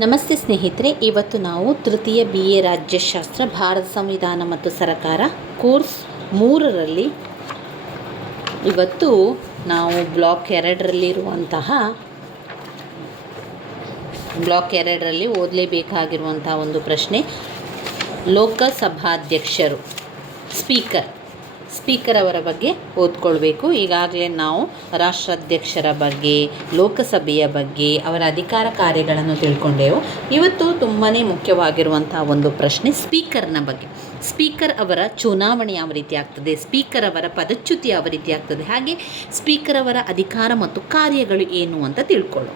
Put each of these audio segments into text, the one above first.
ನಮಸ್ತೆ ಸ್ನೇಹಿತರೆ, ಇವತ್ತು ನಾವು ತೃತೀಯ ಬಿ ಎ ರಾಜ್ಯಶಾಸ್ತ್ರ, ಭಾರತ ಸಂವಿಧಾನ ಮತ್ತು ಸರಕಾರ ಕೋರ್ಸ್ ಮೂರರಲ್ಲಿ ಇವತ್ತು ನಾವು ಬ್ಲಾಕ್ ಎರಡರಲ್ಲಿರುವಂತಹ ಬ್ಲಾಕ್ ಎರಡರಲ್ಲಿ ಓದಲೇಬೇಕಾಗಿರುವಂತಹ ಒಂದು ಪ್ರಶ್ನೆ. ಲೋಕಸಭಾಧ್ಯಕ್ಷರು, ಸ್ಪೀಕರ್. ಸ್ಪೀಕರ್ ಅವರ ಬಗ್ಗೆ ಓದ್ಕೊಳ್ಬೇಕು. ಈಗಾಗಲೇ ನಾವು ರಾಷ್ಟ್ರಾಧ್ಯಕ್ಷರ ಬಗ್ಗೆ, ಲೋಕಸಭೆಯ ಬಗ್ಗೆ, ಅವರ ಅಧಿಕಾರ ಕಾರ್ಯಗಳನ್ನು ತಿಳ್ಕೊಂಡೆವು. ಇವತ್ತು ತುಂಬಾ ಮುಖ್ಯವಾಗಿರುವಂಥ ಒಂದು ಪ್ರಶ್ನೆ ಸ್ಪೀಕರ್ನ ಬಗ್ಗೆ. ಸ್ಪೀಕರ್ ಅವರ ಚುನಾವಣೆ ಯಾವ ರೀತಿ ಆಗ್ತದೆ, ಸ್ಪೀಕರ್ ಅವರ ಪದಚ್ಯುತಿ ಯಾವ ರೀತಿ ಆಗ್ತದೆ, ಹಾಗೆ ಸ್ಪೀಕರ್ ಅವರ ಅಧಿಕಾರ ಮತ್ತು ಕಾರ್ಯಗಳು ಏನು ಅಂತ ತಿಳ್ಕೊಳ್ಳೋ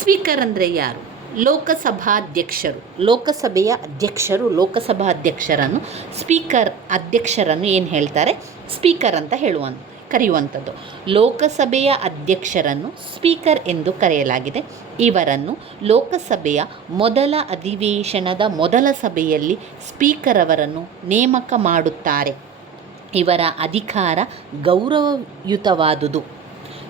ಸ್ಪೀಕರ್ ಅಂದರೆ ಯಾರು? ಲೋಕಸಭಾಧ್ಯಕ್ಷರು, ಲೋಕಸಭೆಯ ಅಧ್ಯಕ್ಷರು ಲೋಕಸಭಾ ಅಧ್ಯಕ್ಷರನ್ನು ಸ್ಪೀಕರ್ ಅಧ್ಯಕ್ಷರನ್ನು ಏನು ಹೇಳ್ತಾರೆ? ಸ್ಪೀಕರ್ ಅಂತ ಹೇಳುವ ಕರೆಯುವಂಥದ್ದು. ಲೋಕಸಭೆಯ ಅಧ್ಯಕ್ಷರನ್ನು ಸ್ಪೀಕರ್ ಎಂದು ಕರೆಯಲಾಗಿದೆ. ಇವರನ್ನು ಲೋಕಸಭೆಯ ಮೊದಲ ಅಧಿವೇಶನದ ಮೊದಲ ಸಭೆಯಲ್ಲಿ ಸ್ಪೀಕರ್ ಅವರನ್ನು ನೇಮಕ ಮಾಡುತ್ತಾರೆ. ಇವರ ಅಧಿಕಾರ ಗೌರವಯುತವಾದುದು.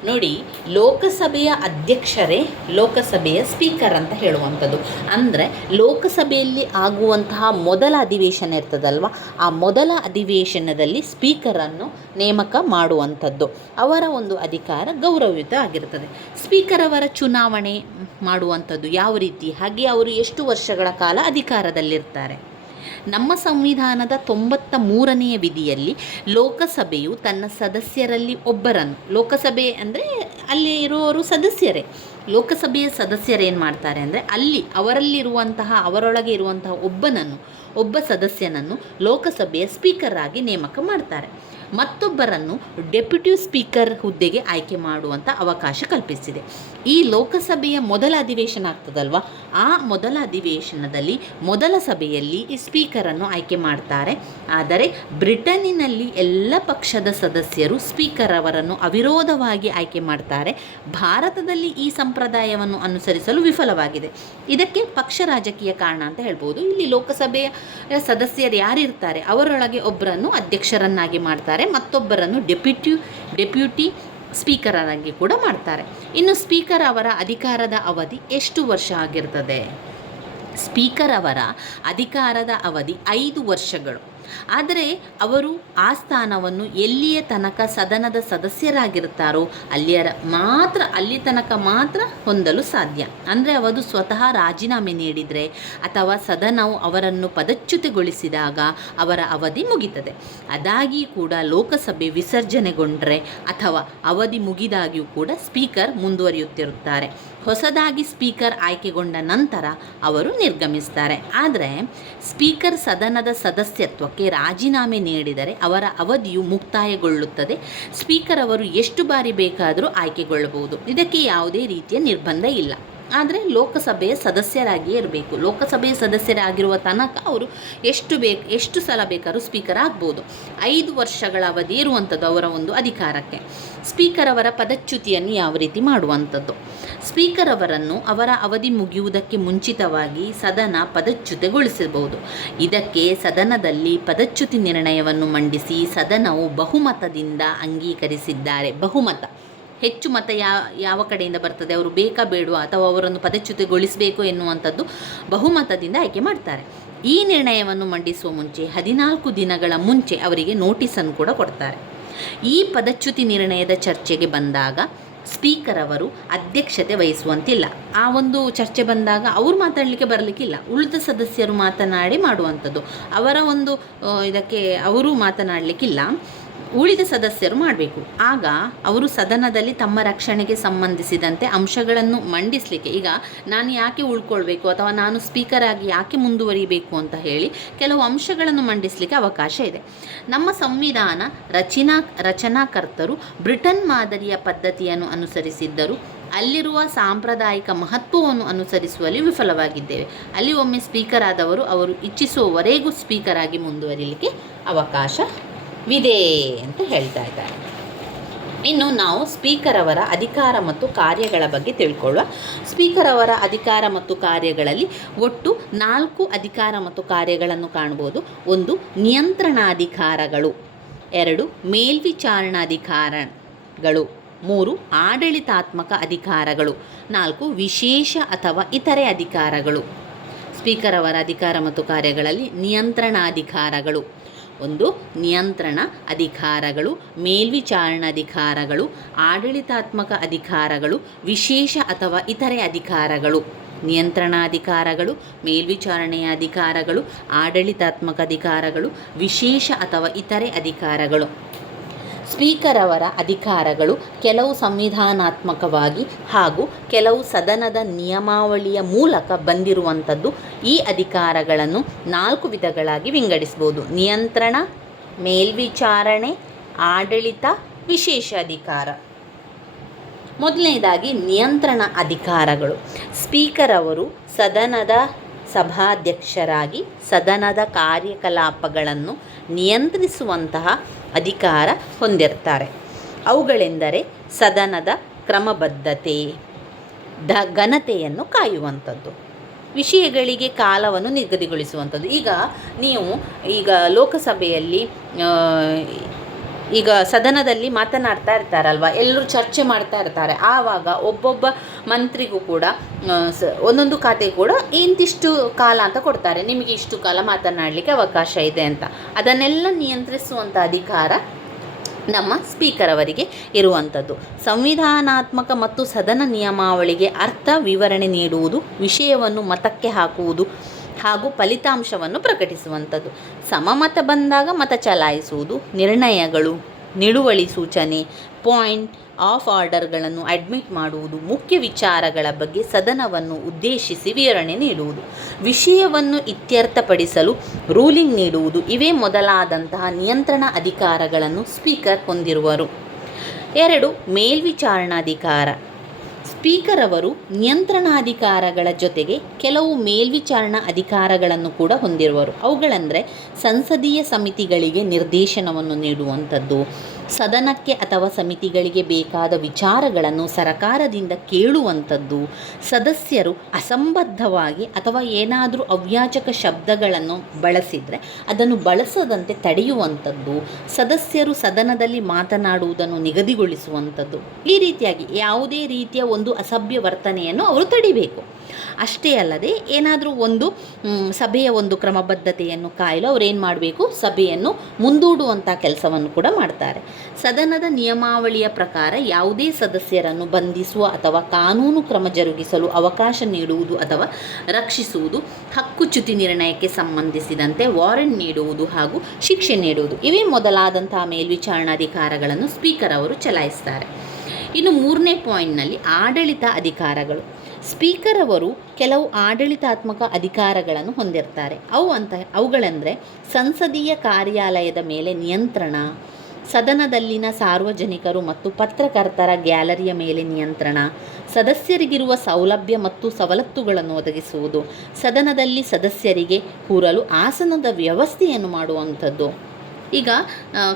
ನೋಡಿ, ಲೋಕಸಭೆಯ ಅಧ್ಯಕ್ಷರೇ ಲೋಕಸಭೆಯ ಸ್ಪೀಕರ್ ಅಂತ ಹೇಳುವಂಥದ್ದು. ಅಂದರೆ, ಲೋಕಸಭೆಯಲ್ಲಿ ಆಗುವಂತಹ ಮೊದಲ ಅಧಿವೇಶನ ಇರ್ತದಲ್ವ, ಆ ಮೊದಲ ಅಧಿವೇಶನದಲ್ಲಿ ಸ್ಪೀಕರನ್ನು ನೇಮಕ ಮಾಡುವಂಥದ್ದು. ಅವರ ಒಂದು ಅಧಿಕಾರ ಗೌರವಯುತ ಆಗಿರ್ತದೆ. ಸ್ಪೀಕರ್ ಅವರ ಚುನಾವಣೆ ಮಾಡುವಂಥದ್ದು ಯಾವ ರೀತಿ? ಹಾಗೆ ಅವರು ಎಷ್ಟು ವರ್ಷಗಳ ಕಾಲ ಅಧಿಕಾರದಲ್ಲಿರ್ತಾರೆ? ನಮ್ಮ ಸಂವಿಧಾನದ ತೊಂಬತ್ತ ಮೂರನೆಯ ವಿಧಿಯಲ್ಲಿ ಲೋಕಸಭೆಯು ತನ್ನ ಸದಸ್ಯರಲ್ಲಿ ಒಬ್ಬರನ್ನು, ಲೋಕಸಭೆ ಅಂದರೆ ಅಲ್ಲಿ ಇರುವವರು ಸದಸ್ಯರೇ. ಲೋಕಸಭೆಯ ಸದಸ್ಯರು ಏನು ಮಾಡ್ತಾರೆ ಅಂದರೆ ಅಲ್ಲಿ ಅವರಲ್ಲಿರುವಂತಹ, ಅವರೊಳಗೆ ಇರುವಂತಹ ಒಬ್ಬನನ್ನು, ಒಬ್ಬ ಸದಸ್ಯನನ್ನು ಲೋಕಸಭೆಯ ಸ್ಪೀಕರ್ ಆಗಿ ನೇಮಕ ಮಾಡ್ತಾರೆ. ಮತ್ತೊಬ್ಬರನ್ನು ಡೆಪ್ಯೂಟಿ ಸ್ಪೀಕರ್ ಹುದ್ದೆಗೆ ಆಯ್ಕೆ ಮಾಡುವಂಥ ಅವಕಾಶ ಕಲ್ಪಿಸಿದೆ. ಈ ಲೋಕಸಭೆಯ ಮೊದಲ ಅಧಿವೇಶನ ಆಗ್ತದಲ್ವ? ಆ ಮೊದಲ ಅಧಿವೇಶನದಲ್ಲಿ ಮೊದಲ ಸಭೆಯಲ್ಲಿ ಈ ಸ್ಪೀಕರನ್ನು ಆಯ್ಕೆ ಮಾಡ್ತಾರೆ. ಆದರೆ ಬ್ರಿಟನ್ನಿನಲ್ಲಿ ಎಲ್ಲ ಪಕ್ಷದ ಸದಸ್ಯರು ಸ್ಪೀಕರ್ ಅವರನ್ನು ಅವಿರೋಧವಾಗಿ ಆಯ್ಕೆ ಮಾಡ್ತಾರೆ. ಭಾರತದಲ್ಲಿ ಈ ಸಂಪ್ರದಾಯವನ್ನು ಅನುಸರಿಸಲು ವಿಫಲವಾಗಿದೆ. ಇದಕ್ಕೆ ಪಕ್ಷ ರಾಜಕೀಯ ಕಾರಣ ಅಂತ ಹೇಳ್ಬೋದು. ಇಲ್ಲಿ ಲೋಕಸಭೆಯ ಸದಸ್ಯರು ಯಾರಿರ್ತಾರೆ? ಅವರೊಳಗೆ ಒಬ್ಬರನ್ನು ಅಧ್ಯಕ್ಷರನ್ನಾಗಿ ಮಾಡ್ತಾರೆ. ಮತ್ತೊಬ್ಬರನ್ನು ಡೆಪ್ಯೂಟಿ ಡೆಪ್ಯೂಟಿ ಸ್ಪೀಕರರಾಗಿ ಕೂಡ ಮಾಡ್ತಾರೆ. ಇನ್ನು ಸ್ಪೀಕರ್ ಅವರ ಅಧಿಕಾರದ ಅವಧಿ ಎಷ್ಟು ವರ್ಷ ಆಗಿರ್ತದೆ? ಸ್ಪೀಕರ್ ಅವರ ಅಧಿಕಾರದ ಅವಧಿ ಐದು ವರ್ಷಗಳು. ಆದರೆ ಅವರು ಆ ಸ್ಥಾನವನ್ನು ಎಲ್ಲಿಯ ತನಕ ಸದನದ ಸದಸ್ಯರಾಗಿರುತ್ತಾರೋ ಅಲ್ಲಿಯ ಮಾತ್ರ, ಅಲ್ಲಿ ತನಕ ಮಾತ್ರ ಹೊಂದಲು ಸಾಧ್ಯ. ಅಂದರೆ ಅವರು ಸ್ವತಃ ರಾಜೀನಾಮೆ ನೀಡಿದರೆ ಅಥವಾ ಸದನವು ಅವರನ್ನು ಪದಚ್ಯುತಿಗೊಳಿಸಿದಾಗ ಅವರ ಅವಧಿ ಮುಗಿತದೆ. ಅದಾಗಿ ಕೂಡ ಲೋಕಸಭೆ ವಿಸರ್ಜನೆಗೊಂಡರೆ ಅಥವಾ ಅವಧಿ ಮುಗಿದಾಗಿಯೂ ಕೂಡ ಸ್ಪೀಕರ್ ಮುಂದುವರಿಯುತ್ತಿರುತ್ತಾರೆ. ಹೊಸದಾಗಿ ಸ್ಪೀಕರ್ ಆಯ್ಕೆಗೊಂಡ ನಂತರ ಅವರು ನಿರ್ಗಮಿಸ್ತಾರೆ. ಆದರೆ ಸ್ಪೀಕರ್ ಸದನದ ಸದಸ್ಯತ್ವಕ್ಕೆ ರಾಜೀನಾಮೆ ನೀಡಿದರೆ ಅವರ ಅವಧಿಯು ಮುಕ್ತಾಯಗೊಳ್ಳುತ್ತದೆ. ಸ್ಪೀಕರ್ ಅವರು ಎಷ್ಟು ಬಾರಿ ಬೇಕಾದರೂ ಆಯ್ಕೆಗೊಳ್ಳಬಹುದು. ಇದಕ್ಕೆ ಯಾವುದೇ ರೀತಿಯ ನಿರ್ಬಂಧ ಇಲ್ಲ. ಆದರೆ ಲೋಕಸಭೆಯ ಸದಸ್ಯರಾಗಿಯೇ ಇರಬೇಕು. ಲೋಕಸಭೆಯ ಸದಸ್ಯರಾಗಿರುವ ತನಕ ಅವರು ಎಷ್ಟು ಬೇಕು, ಎಷ್ಟು ಸಲ ಬೇಕಾದ್ರೂ ಸ್ಪೀಕರ್ ಆಗ್ಬೋದು. ಐದು ವರ್ಷಗಳ ಅವಧಿ ಇರುವಂಥದ್ದು ಅವರ ಒಂದು ಅಧಿಕಾರಕ್ಕೆ. ಸ್ಪೀಕರ್ ಅವರ ಪದಚ್ಯುತಿಯನ್ನು ಯಾವ ರೀತಿ ಮಾಡುವಂಥದ್ದು ಸ್ಪೀಕರ್ ಅವರನ್ನು ಅವರ ಅವಧಿ ಮುಗಿಯುವುದಕ್ಕೆ ಮುಂಚಿತವಾಗಿ ಸದನ ಪದಚ್ಯುತಗೊಳಿಸಬಹುದು. ಇದಕ್ಕೆ ಸದನದಲ್ಲಿ ಪದಚ್ಯುತಿ ನಿರ್ಣಯವನ್ನು ಮಂಡಿಸಿ ಸದನವು ಬಹುಮತದಿಂದ ಅಂಗೀಕರಿಸಿದ್ದಾರೆ. ಬಹುಮತ. ಹೆಚ್ಚು ಮತ ಯಾವ ಕಡೆಯಿಂದ ಬರ್ತದೆ? ಅವರು ಬೇಕಾ, ಬೇಡುವ? ಅಥವಾ ಅವರನ್ನು ಪದಚ್ಯುತಿಗೊಳಿಸಬೇಕು ಎನ್ನುವಂಥದ್ದು ಬಹುಮತದಿಂದ ಆಯ್ಕೆ ಮಾಡ್ತಾರೆ. ಈ ನಿರ್ಣಯವನ್ನು ಮಂಡಿಸುವ ಮುಂಚೆ ಹದಿನಾಲ್ಕು ದಿನಗಳ ಮುಂಚೆ ಅವರಿಗೆ ನೋಟಿಸನ್ನು ಕೂಡ ಕೊಡ್ತಾರೆ. ಈ ಪದಚ್ಯುತಿ ನಿರ್ಣಯದ ಚರ್ಚೆಗೆ ಬಂದಾಗ ಸ್ಪೀಕರ್ ಅವರು ಅಧ್ಯಕ್ಷತೆ ವಹಿಸುವಂತಿಲ್ಲ. ಆ ಒಂದು ಚರ್ಚೆ ಬಂದಾಗ ಅವರು ಮಾತಾಡಲಿಕ್ಕೆ ಬರಲಿಕ್ಕಿಲ್ಲ. ಉಳಿದ ಸದಸ್ಯರು ಮಾತನಾಡಿ ಮಾಡುವಂಥದ್ದು. ಅವರ ಒಂದು ಇದಕ್ಕೆ ಅವರು ಮಾತನಾಡಲಿಕ್ಕಿಲ್ಲ. ಉಳಿದ ಸದಸ್ಯರು ಮಾಡಬೇಕು. ಆಗ ಅವರು ಸದನದಲ್ಲಿ ತಮ್ಮ ರಕ್ಷಣೆಗೆ ಸಂಬಂಧಿಸಿದಂತೆ ಅಂಶಗಳನ್ನು ಮಂಡಿಸಲಿಕ್ಕೆ, ಈಗ ನಾನು ಯಾಕೆ ಉಳ್ಕೊಳ್ಬೇಕು ಅಥವಾ ನಾನು ಸ್ಪೀಕರ್ ಆಗಿ ಯಾಕೆ ಮುಂದುವರಿಬೇಕು ಅಂತ ಹೇಳಿ ಕೆಲವು ಅಂಶಗಳನ್ನು ಮಂಡಿಸಲಿಕ್ಕೆ ಅವಕಾಶ ಇದೆ. ನಮ್ಮ ಸಂವಿಧಾನ ರಚನಾ, ರಚನಾಕರ್ತರು ಬ್ರಿಟನ್ ಮಾದರಿಯ ಪದ್ಧತಿಯನ್ನು ಅನುಸರಿಸಿದ್ದರು. ಅಲ್ಲಿರುವ ಸಾಂಪ್ರದಾಯಿಕ ಮಹತ್ವವನ್ನು ಅನುಸರಿಸುವಲ್ಲಿ ವಿಫಲವಾಗಿದ್ದೇವೆ. ಅಲ್ಲಿ ಒಮ್ಮೆ ಸ್ಪೀಕರ್ ಆದವರು ಅವರು ಇಚ್ಛಿಸುವವರೆಗೂ ಸ್ಪೀಕರ್ ಆಗಿ ಮುಂದುವರಿಲಿಕ್ಕೆ ಅವಕಾಶ ವಿದೆ ಅಂತ ಹೇಳ್ತಾ ಇದ್ದಾರೆ. ಇನ್ನು ನಾವು ಸ್ಪೀಕರ್ ಅವರ ಅಧಿಕಾರ ಮತ್ತು ಕಾರ್ಯಗಳ ಬಗ್ಗೆ ತಿಳ್ಕೊಳ್ಳುವ. ಸ್ಪೀಕರ್ ಅವರ ಅಧಿಕಾರ ಮತ್ತು ಕಾರ್ಯಗಳಲ್ಲಿ ಒಟ್ಟು ನಾಲ್ಕು ಅಧಿಕಾರ ಮತ್ತು ಕಾರ್ಯಗಳನ್ನು ಕಾಣ್ಬೋದು ಒಂದು ನಿಯಂತ್ರಣಾಧಿಕಾರಗಳು, ಎರಡು ಮೇಲ್ವಿಚಾರಣಾಧಿಕಾರಗಳು, ಮೂರು ಆಡಳಿತಾತ್ಮಕ ಅಧಿಕಾರಗಳು, ನಾಲ್ಕು ವಿಶೇಷ ಅಥವಾ ಇತರೆ ಅಧಿಕಾರಗಳು. ಸ್ಪೀಕರ್ ಅವರ ಅಧಿಕಾರ ಮತ್ತು ಕಾರ್ಯಗಳಲ್ಲಿ ನಿಯಂತ್ರಣಾಧಿಕಾರಗಳು. ಒಂದು ನಿಯಂತ್ರಣ ಅಧಿಕಾರಗಳು ಮೇಲ್ವಿಚಾರಣಾಧಿಕಾರಗಳು ಆಡಳಿತಾತ್ಮಕ ಅಧಿಕಾರಗಳು, ವಿಶೇಷ ಅಥವಾ ಇತರೆ ಅಧಿಕಾರಗಳು. ನಿಯಂತ್ರಣಾಧಿಕಾರಗಳು ಮೇಲ್ವಿಚಾರಣೆಯ ಅಧಿಕಾರಗಳು, ಆಡಳಿತಾತ್ಮಕ ಅಧಿಕಾರಗಳು, ವಿಶೇಷ ಅಥವಾ ಇತರೆ ಅಧಿಕಾರಗಳು. ಸ್ಪೀಕರ್ ಅವರ ಅಧಿಕಾರಗಳು ಕೆಲವು ಸಂವಿಧಾನಾತ್ಮಕವಾಗಿ ಹಾಗೂ ಕೆಲವು ಸದನದ ನಿಯಮಾವಳಿಯ ಮೂಲಕ ಬಂದಿರುವಂಥದ್ದು ಈ ಅಧಿಕಾರಗಳನ್ನು ನಾಲ್ಕು ವಿಧಗಳಾಗಿ ವಿಂಗಡಿಸ್ಬೋದು. ನಿಯಂತ್ರಣ, ಮೇಲ್ವಿಚಾರಣೆ, ಆಡಳಿತ, ವಿಶೇಷ ಅಧಿಕಾರ. ಮೊದಲನೇದಾಗಿ ನಿಯಂತ್ರಣ ಅಧಿಕಾರಗಳು. ಸ್ಪೀಕರ್ ಅವರು ಸದನದ ಸಭಾಧ್ಯಕ್ಷರಾಗಿ ಸದನದ ಕಾರ್ಯಕಲಾಪಗಳನ್ನು ನಿಯಂತ್ರಿಸುವಂತಹ ಅಧಿಕಾರ ಹೊಂದಿರ್ತಾರೆ. ಅವುಗಳೆಂದರೆ ಸದನದ ಕ್ರಮಬದ್ಧತೆ, ದ ಘನತೆಯನ್ನು ಕಾಯುವಂಥದ್ದು. ವಿಷಯಗಳಿಗೆ ಕಾಲವನ್ನು ನಿಗದಿಗೊಳಿಸುವಂಥದ್ದು. ಈಗ ನೀವು ಈಗ ಲೋಕಸಭೆಯಲ್ಲಿ ಈಗ ಸದನದಲ್ಲಿ ಮಾತನಾಡ್ತಾ ಇರ್ತಾರಲ್ವ? ಎಲ್ಲರೂ ಚರ್ಚೆ ಮಾಡ್ತಾ ಇರ್ತಾರೆ. ಆವಾಗ ಒಬ್ಬೊಬ್ಬ ಮಂತ್ರಿಗೂ ಕೂಡ ಒಂದೊಂದು ಖಾತೆ ಕೂಡ ಇಂತಿಷ್ಟು ಕಾಲ ಅಂತ ಕೊಡ್ತಾರೆ. ನಿಮಗೆ ಇಷ್ಟು ಕಾಲ ಮಾತನಾಡಲಿಕ್ಕೆ ಅವಕಾಶ ಇದೆ ಅಂತ. ಅದನ್ನೆಲ್ಲ ನಿಯಂತ್ರಿಸುವಂಥ ಅಧಿಕಾರ ನಮ್ಮ ಸ್ಪೀಕರ್ ಅವರಿಗೆ ಇರುವಂಥದ್ದು ಸಂವಿಧಾನಾತ್ಮಕ ಮತ್ತು ಸದನ ನಿಯಮಾವಳಿಗೆ ಅರ್ಥ ವಿವರಣೆ ನೀಡುವುದು, ವಿಷಯವನ್ನು ಮತಕ್ಕೆ ಹಾಕುವುದು ಹಾಗೂ ಫಲಿತಾಂಶವನ್ನು ಪ್ರಕಟಿಸುವಂಥದ್ದು. ಸಮಮತ ಬಂದಾಗ ಮತ ಚಲಾಯಿಸುವುದು ನಿರ್ಣಯಗಳು. ನಿಲುವಳಿ ಸೂಚನೆ ಪಾಯಿಂಟ್ ಆಫ್ ಆರ್ಡರ್ಗಳನ್ನು ಅಡ್ಮಿಟ್ ಮಾಡುವುದು ಮುಖ್ಯ ವಿಚಾರಗಳ ಬಗ್ಗೆ ಸದನವನ್ನು ಉದ್ದೇಶಿಸಿ ವಿವರಣೆ ನೀಡುವುದು. ವಿಷಯವನ್ನು ಇತ್ಯರ್ಥಪಡಿಸಲು ರೂಲಿಂಗ್ ನೀಡುವುದು, ಇವೇ ಮೊದಲಾದಂತಹ ನಿಯಂತ್ರಣ ಅಧಿಕಾರಗಳನ್ನು ಸ್ಪೀಕರ್ ಹೊಂದಿರುವರು. ಎರಡು, ಮೇಲ್ವಿಚಾರಣಾಧಿಕಾರ. ಸ್ಪೀಕರ್ ಅವರು ನಿಯಂತ್ರಣಾಧಿಕಾರಗಳ ಜೊತೆಗೆ ಕೆಲವು ಮೇಲ್ವಿಚಾರಣಾ ಅಧಿಕಾರಗಳನ್ನು ಕೂಡ ಹೊಂದಿರುವರು. ಅವುಗಳಂದರೆ ಸಂಸದೀಯ ಸಮಿತಿಗಳಿಗೆ ನಿರ್ದೇಶನವನ್ನು ನೀಡುವಂಥದ್ದು ಸದನಕ್ಕೆ ಅಥವಾ ಸಮಿತಿಗಳಿಗೆ ಬೇಕಾದ ವಿಚಾರಗಳನ್ನು ಸರಕಾರದಿಂದ ಕೇಳುವಂಥದ್ದು, ಸದಸ್ಯರು ಅಸಂಬದ್ಧವಾಗಿ ಅಥವಾ ಏನಾದರೂ ಅವ್ಯಾಚಕ ಶಬ್ದಗಳನ್ನು ಬಳಸಿದರೆ ಅದನ್ನು ಬಳಸದಂತೆ ತಡೆಯುವಂಥದ್ದು, ಸದಸ್ಯರು ಸದನದಲ್ಲಿ ಮಾತನಾಡುವುದನ್ನು ನಿಗದಿಗೊಳಿಸುವಂಥದ್ದು. ಈ ರೀತಿಯಾಗಿ ಯಾವುದೇ ರೀತಿಯ ಒಂದು ಅಸಭ್ಯ ವರ್ತನೆಯನ್ನು ಅವರು ತಡಿಬೇಕು. ಅಷ್ಟೇ ಅಲ್ಲದೆ ಏನಾದರೂ ಒಂದು ಸಭೆಯ ಒಂದು ಕ್ರಮಬದ್ಧತೆಯನ್ನು ಕಾಯಲು ಅವರೇನು ಮಾಡಬೇಕು? ಸಭೆಯನ್ನು ಮುಂದೂಡುವಂಥ ಕೆಲಸವನ್ನು ಕೂಡ ಮಾಡ್ತಾರೆ. ಸದನದ ನಿಯಮಾವಳಿಯ ಪ್ರಕಾರ ಯಾವುದೇ ಸದಸ್ಯರನ್ನು ಬಂಧಿಸುವ ಅಥವಾ ಕಾನೂನು ಕ್ರಮ ಜರುಗಿಸಲು ಅವಕಾಶ ನೀಡುವುದು ಅಥವಾ ರಕ್ಷಿಸುವುದು ಹಕ್ಕುಚ್ಯುತಿ ನಿರ್ಣಯಕ್ಕೆ ಸಂಬಂಧಿಸಿದಂತೆ ವಾರೆಂಟ್ ನೀಡುವುದು ಹಾಗೂ ಶಿಕ್ಷೆ ನೀಡುವುದು, ಇವೇ ಮೊದಲಾದಂತಹ ಮೇಲ್ವಿಚಾರಣಾಧಿಕಾರಗಳನ್ನು ಸ್ಪೀಕರ್ ಅವರು ಚಲಾಯಿಸ್ತಾರೆ. ಇನ್ನು ಮೂರನೇ ಪಾಯಿಂಟ್ನಲ್ಲಿ ಆಡಳಿತ ಅಧಿಕಾರಗಳು. ಸ್ಪೀಕರ್ ಅವರು ಕೆಲವು ಆಡಳಿತಾತ್ಮಕ ಅಧಿಕಾರಗಳನ್ನು ಹೊಂದಿರ್ತಾರೆ. ಅವು ಅಂತ, ಅವುಗಳೆಂದರೆ ಸಂಸದೀಯ ಕಾರ್ಯಾಲಯದ ಮೇಲೆ ನಿಯಂತ್ರಣ, ಸದನದಲ್ಲಿನ ಸಾರ್ವಜನಿಕರು ಮತ್ತು ಪತ್ರಕರ್ತರ ಗ್ಯಾಲರಿಯ ಮೇಲೆ ನಿಯಂತ್ರಣ, ಸದಸ್ಯರಿಗಿರುವ ಸೌಲಭ್ಯ ಮತ್ತು ಸವಲತ್ತುಗಳನ್ನು ಒದಗಿಸುವುದು, ಸದನದಲ್ಲಿ ಸದಸ್ಯರಿಗೆ ಕೂರಲು ಆಸನದ ವ್ಯವಸ್ಥೆಯನ್ನು ಮಾಡುವಂಥದ್ದು. ಈಗ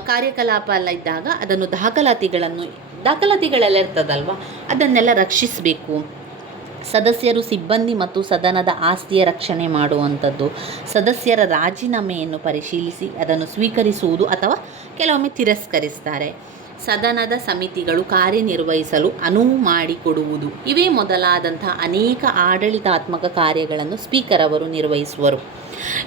ಕಾರ್ಯಕಲಾಪ ಎಲ್ಲ ಇದ್ದಾಗ ಅದನ್ನು ದಾಖಲಾತಿಗಳನ್ನು ದಾಖಲಾತಿಗಳೆಲ್ಲ ಇರ್ತದಲ್ವ? ಅದನ್ನೆಲ್ಲ ರಕ್ಷಿಸಬೇಕು. ಸದಸ್ಯರು ಸಿಬ್ಬಂದಿ ಮತ್ತು ಸದನದ ಆಸ್ತಿಯ ರಕ್ಷಣೆ ಮಾಡುವಂಥದ್ದು. ಸದಸ್ಯರ ರಾಜೀನಾಮೆಯನ್ನು ಪರಿಶೀಲಿಸಿ ಅದನ್ನು ಸ್ವೀಕರಿಸುವುದು ಅಥವಾ ಕೆಲವೊಮ್ಮೆ ತಿರಸ್ಕರಿಸ್ತಾರೆ. ಸದನದ ಸಮಿತಿಗಳು ಕಾರ್ಯನಿರ್ವಹಿಸಲು ಅನುವು ಮಾಡಿಕೊಡುವುದು. ಇವೇ ಮೊದಲಾದಂತಹ ಅನೇಕ ಆಡಳಿತಾತ್ಮಕ ಕಾರ್ಯಗಳನ್ನು ಸ್ಪೀಕರ್ ಅವರು ನಿರ್ವಹಿಸುವರು.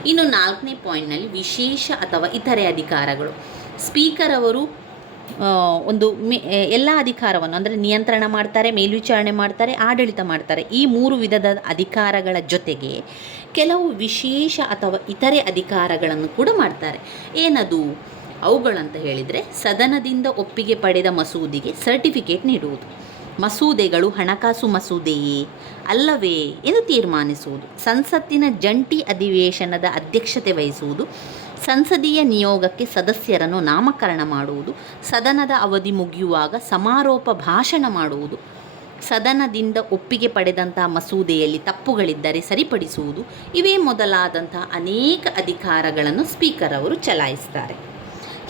ಇನ್ನು ನಾಲ್ಕನೇ ಪಾಯಿಂಟ್ನಲ್ಲಿ ವಿಶೇಷ ಅಥವಾ ಇತರೆ ಅಧಿಕಾರಗಳು. ಸ್ಪೀಕರ್ ಅವರು ಒಂದು ಮೇ ಎಲ್ಲ ಅಧಿಕಾರವನ್ನು, ಅಂದರೆ ನಿಯಂತ್ರಣ ಮಾಡ್ತಾರೆ, ಮೇಲ್ವಿಚಾರಣೆ ಮಾಡ್ತಾರೆ, ಆಡಳಿತ ಮಾಡ್ತಾರೆ. ಈ ಮೂರು ವಿಧದ ಅಧಿಕಾರಗಳ ಜೊತೆಗೆ ಕೆಲವು ವಿಶೇಷ ಅಥವಾ ಇತರೆ ಅಧಿಕಾರಗಳನ್ನು ಕೂಡ ಮಾಡ್ತಾರೆ. ಏನದು? ಅವುಗಳಂತ ಹೇಳಿದರೆ ಸದನದಿಂದ ಒಪ್ಪಿಗೆ ಪಡೆದ ಮಸೂದೆಗೆ ಸರ್ಟಿಫಿಕೇಟ್ ನೀಡುವುದು. ಮಸೂದೆಗಳು ಹಣಕಾಸು ಮಸೂದೆಯೇ ಅಲ್ಲವೇ ಎಂದು ತೀರ್ಮಾನಿಸುವುದು. ಸಂಸತ್ತಿನ ಜಂಟಿ ಅಧಿವೇಶನದ ಅಧ್ಯಕ್ಷತೆ ವಹಿಸುವುದು. ಸಂಸದೀಯ ನಿಯೋಗಕ್ಕೆ ಸದಸ್ಯರನ್ನು ನಾಮಕರಣ ಮಾಡುವುದು, ಸದನದ ಅವಧಿ ಮುಗಿಯುವಾಗ ಸಮಾರೋಪ ಭಾಷಣ ಮಾಡುವುದು, ಸದನದಿಂದ ಒಪ್ಪಿಗೆ ಪಡೆದಂತಹ ಮಸೂದೆಯಲ್ಲಿ ತಪ್ಪುಗಳಿದ್ದರೆ ಸರಿಪಡಿಸುವುದು, ಇವೇ ಮೊದಲಾದಂತಹ ಅನೇಕ ಅಧಿಕಾರಗಳನ್ನು ಸ್ಪೀಕರ್ ಅವರು ಚಲಾಯಿಸ್ತಾರೆ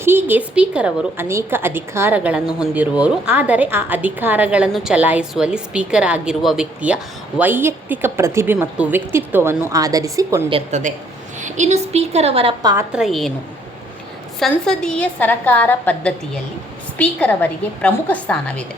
ಹೀಗೆ ಸ್ಪೀಕರ್ ಅವರು ಅನೇಕ ಅಧಿಕಾರಗಳನ್ನು ಹೊಂದಿರುವವರು, ಆದರೆ ಆ ಅಧಿಕಾರಗಳನ್ನು ಚಲಾಯಿಸುವಲ್ಲಿ ಸ್ಪೀಕರ್ ಆಗಿರುವ ವ್ಯಕ್ತಿಯ ವೈಯಕ್ತಿಕ ಪ್ರತಿಭೆ ಮತ್ತು ವ್ಯಕ್ತಿತ್ವವನ್ನು ಆಧರಿಸಿಕೊಂಡಿರ್ತದೆ. ಇನ್ನು ಸ್ಪೀಕರ್ ಅವರ ಪಾತ್ರ ಏನು? ಸಂಸದೀಯ ಸರಕಾರ ಪದ್ಧತಿಯಲ್ಲಿ ಸ್ಪೀಕರ್ ಅವರಿಗೆ ಪ್ರಮುಖ ಸ್ಥಾನವಿದೆ.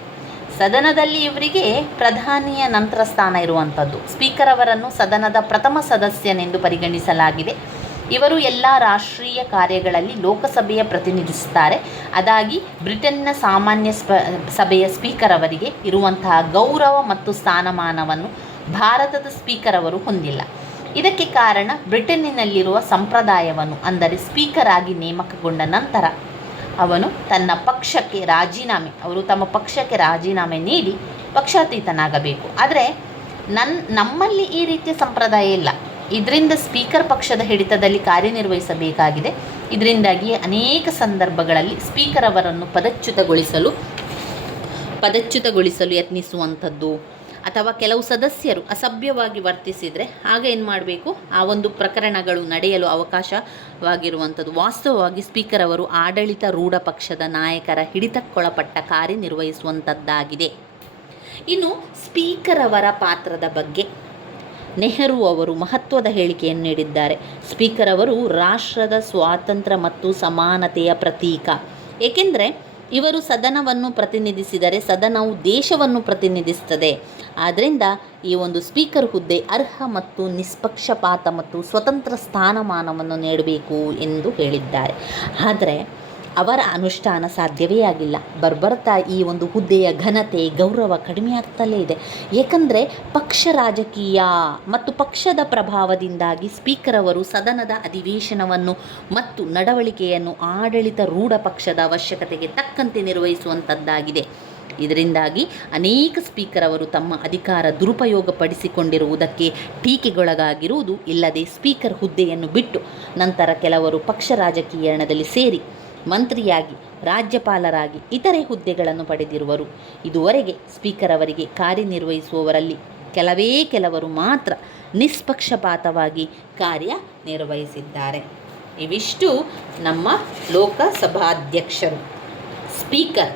ಸದನದಲ್ಲಿ ಇವರಿಗೆ ಪ್ರಧಾನಿಯ ನಂತರ ಸ್ಥಾನ ಇರುವಂಥದ್ದು. ಸ್ಪೀಕರ್ ಅವರನ್ನು ಸದನದ ಪ್ರಥಮ ಸದಸ್ಯನೆಂದು ಪರಿಗಣಿಸಲಾಗಿದೆ. ಇವರು ಎಲ್ಲ ರಾಷ್ಟ್ರೀಯ ಕಾರ್ಯಗಳಲ್ಲಿ ಲೋಕಸಭೆಯ ಪ್ರತಿನಿಧಿಸುತ್ತಾರೆ. ಅದಾಗಿ ಬ್ರಿಟನ್ನ ಸಾಮಾನ್ಯ ಸ್ಪ, ಸಭೆಯ ಸ್ಪೀಕರ್ ಅವರಿಗೆ ಇರುವಂತಹ ಗೌರವ ಮತ್ತು ಸ್ಥಾನಮಾನವನ್ನು ಭಾರತದ ಸ್ಪೀಕರ್ ಅವರು ಹೊಂದಿಲ್ಲ. ಇದಕ್ಕೆ ಕಾರಣ ಬ್ರಿಟನ್ನಿನಲ್ಲಿರುವ ಸಂಪ್ರದಾಯವನ್ನು ಅಂದರೆ ಸ್ಪೀಕರ್ ಆಗಿ ನೇಮಕಗೊಂಡ ನಂತರ ಅವನು ತನ್ನ ಪಕ್ಷಕ್ಕೆ ರಾಜೀನಾಮೆ, ಅವರು ತಮ್ಮ ಪಕ್ಷಕ್ಕೆ ರಾಜೀನಾಮೆ ನೀಡಿ ಪಕ್ಷಾತೀತನಾಗಬೇಕು. ಆದರೆ ನನ್ನ ನಮ್ಮಲ್ಲಿ ಈ ರೀತಿಯ ಸಂಪ್ರದಾಯ ಇಲ್ಲ. ಇದರಿಂದ ಸ್ಪೀಕರ್ ಪಕ್ಷದ ಹಿಡಿತದಲ್ಲಿ ಕಾರ್ಯನಿರ್ವಹಿಸಬೇಕಾಗಿದೆ. ಇದರಿಂದಾಗಿ ಅನೇಕ ಸಂದರ್ಭಗಳಲ್ಲಿ ಸ್ಪೀಕರ್ ಅವರನ್ನು ಪದಚ್ಯುತಗೊಳಿಸಲು ಪದಚ್ಯುತಗೊಳಿಸಲು ಯತ್ನಿಸುವಂಥದ್ದು. ಅಥವಾ ಕೆಲವು ಸದಸ್ಯರು ಅಸಭ್ಯವಾಗಿ ವರ್ತಿಸಿದರೆ ಆಗ ಏನು ಮಾಡಬೇಕು? ಆ ಒಂದು ಪ್ರಕರಣಗಳು ನಡೆಯಲು ಅವಕಾಶವಾಗಿರುವಂಥದ್ದು. ವಾಸ್ತವವಾಗಿ ಸ್ಪೀಕರ್ ಅವರು ಆಡಳಿತ ರೂಢ ಪಕ್ಷದ ನಾಯಕರ ಹಿಡಿತಕ್ಕೊಳಪಟ್ಟ ಕಾರ್ಯನಿರ್ವಹಿಸುವಂಥದ್ದಾಗಿದೆ. ಇನ್ನು ಸ್ಪೀಕರ್ ಅವರ ಪಾತ್ರದ ಬಗ್ಗೆ. ನೆಹರು ಅವರು ಮಹತ್ವದ ಹೇಳಿಕೆಯನ್ನು ನೀಡಿದ್ದಾರೆ. ಸ್ಪೀಕರ್ ಅವರು ರಾಷ್ಟ್ರದ ಸ್ವಾತಂತ್ರ್ಯ ಮತ್ತು ಸಮಾನತೆಯ ಪ್ರತೀಕ. ಏಕೆಂದರೆ ಇವರು ಸದನವನ್ನು ಪ್ರತಿನಿಧಿಸಿದರೆ ಸದನವು ದೇಶವನ್ನು ಪ್ರತಿನಿಧಿಸುತ್ತದೆ. ಆದ್ದರಿಂದ ಈ ಒಂದು ಸ್ಪೀಕರ್ ಹುದ್ದೆ ಅರ್ಹ ಮತ್ತು ನಿಷ್ಪಕ್ಷಪಾತ ಮತ್ತು ಸ್ವತಂತ್ರ ಸ್ಥಾನಮಾನವನ್ನು ನೀಡಬೇಕು ಎಂದು ಹೇಳಿದ್ದಾರೆ. ಆದರೆ ಅವರ ಅನುಷ್ಠಾನ ಸಾಧ್ಯವೇ ಆಗಿಲ್ಲ. ಬರ್ಬರ್ತಾ ಈ ಒಂದು ಹುದ್ದೆಯ ಘನತೆ, ಗೌರವ ಕಡಿಮೆ ಆಗ್ತಲೇ ಇದೆ. ಏಕೆಂದರೆ ಪಕ್ಷ ರಾಜಕೀಯ ಮತ್ತು ಪಕ್ಷದ ಪ್ರಭಾವದಿಂದಾಗಿ ಸ್ಪೀಕರ್ ಅವರು ಸದನದ ಅಧಿವೇಶನವನ್ನು ಮತ್ತು ನಡವಳಿಕೆಯನ್ನು ಆಡಳಿತ ರೂಢ ಪಕ್ಷದ ಅವಶ್ಯಕತೆಗೆ ತಕ್ಕಂತೆ ನಿರ್ವಹಿಸುವಂಥದ್ದಾಗಿದೆ ಇದರಿಂದಾಗಿ ಅನೇಕ ಸ್ಪೀಕರ್ ಅವರು ತಮ್ಮ ಅಧಿಕಾರ ದುರುಪಯೋಗಪಡಿಸಿಕೊಂಡಿರುವುದಕ್ಕೆ ಟೀಕೆಗೊಳಗಾಗಿರುವುದು ಇಲ್ಲದೆ ಸ್ಪೀಕರ್ ಹುದ್ದೆಯನ್ನು ಬಿಟ್ಟು ನಂತರ ಕೆಲವರು ಪಕ್ಷ ರಾಜಕೀಯರಣದಲ್ಲಿ ಸೇರಿ ಮಂತ್ರಿಯಾಗಿ, ರಾಜ್ಯಪಾಲರಾಗಿ ಇತರೆ ಹುದ್ದೆಗಳನ್ನು ಪಡೆದಿರುವರು. ಇದುವರೆಗೆ ಸ್ಪೀಕರ್ ಅವರಿಗೆ ಕಾರ್ಯನಿರ್ವಹಿಸುವವರಲ್ಲಿ ಕೆಲವೇ ಕೆಲವರು ಮಾತ್ರ ನಿಷ್ಪಕ್ಷಪಾತವಾಗಿ ಕಾರ್ಯನಿರ್ವಹಿಸಿದ್ದಾರೆ. ಇವಿಷ್ಟು ನಮ್ಮ ಲೋಕಸಭಾಧ್ಯಕ್ಷರು. ಸ್ಪೀಕರ್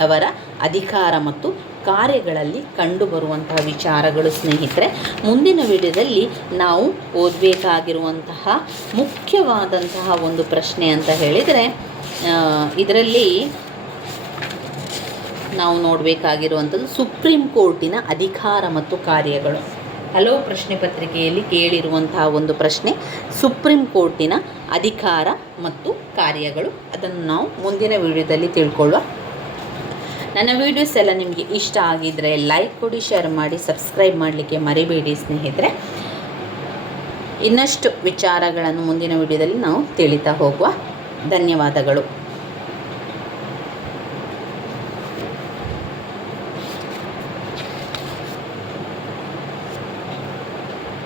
ಅವರ ಅಧಿಕಾರ ಮತ್ತು ಕಾರ್ಯಗಳಲ್ಲಿ ಕಂಡುಬರುವಂತಹ ವಿಚಾರಗಳು ಸ್ನೇಹಿತರೆ, ಮುಂದಿನ ವಿಡಿಯೋದಲ್ಲಿ ನಾವು ಓದಬೇಕಾಗಿರುವಂತಹ ಮುಖ್ಯವಾದಂತಹ ಒಂದು ಪ್ರಶ್ನೆ ಅಂತ ಹೇಳಿದರೆ ಇದರಲ್ಲಿ ನಾವು ನೋಡಬೇಕಾಗಿರುವಂಥದ್ದು ಸುಪ್ರೀಂ ಕೋರ್ಟಿನ ಅಧಿಕಾರ ಮತ್ತು ಕಾರ್ಯಗಳು. ಹಲವು ಪ್ರಶ್ನೆ ಪತ್ರಿಕೆಯಲ್ಲಿ ಕೇಳಿರುವಂತಹ ಒಂದು ಪ್ರಶ್ನೆ. ಸುಪ್ರೀಂ ಕೋರ್ಟಿನ ಅಧಿಕಾರ ಮತ್ತು ಕಾರ್ಯಗಳು. ಅದನ್ನು ನಾವು ಮುಂದಿನ ವಿಡಿಯೋದಲ್ಲಿ ತಿಳ್ಕೊಳ್ಳುವ. ನನ್ನ ವಿಡಿಯೋಸ್ ಎಲ್ಲ ನಿಮಗೆ ಇಷ್ಟ ಆಗಿದ್ದರೆ ಲೈಕ್ ಕೊಡಿ, ಶೇರ್ ಮಾಡಿ, ಸಬ್ಸ್ಕ್ರೈಬ್ ಮಾಡಲಿಕ್ಕೆ ಮರಿಬೇಡಿ ಸ್ನೇಹಿತರೆ. ಇನ್ನಷ್ಟು ವಿಚಾರಗಳನ್ನು ಮುಂದಿನ ವಿಡಿಯೋದಲ್ಲಿ ನಾವು ತಿಳಿತಾ ಹೋಗುವ. ಧನ್ಯವಾದಗಳು.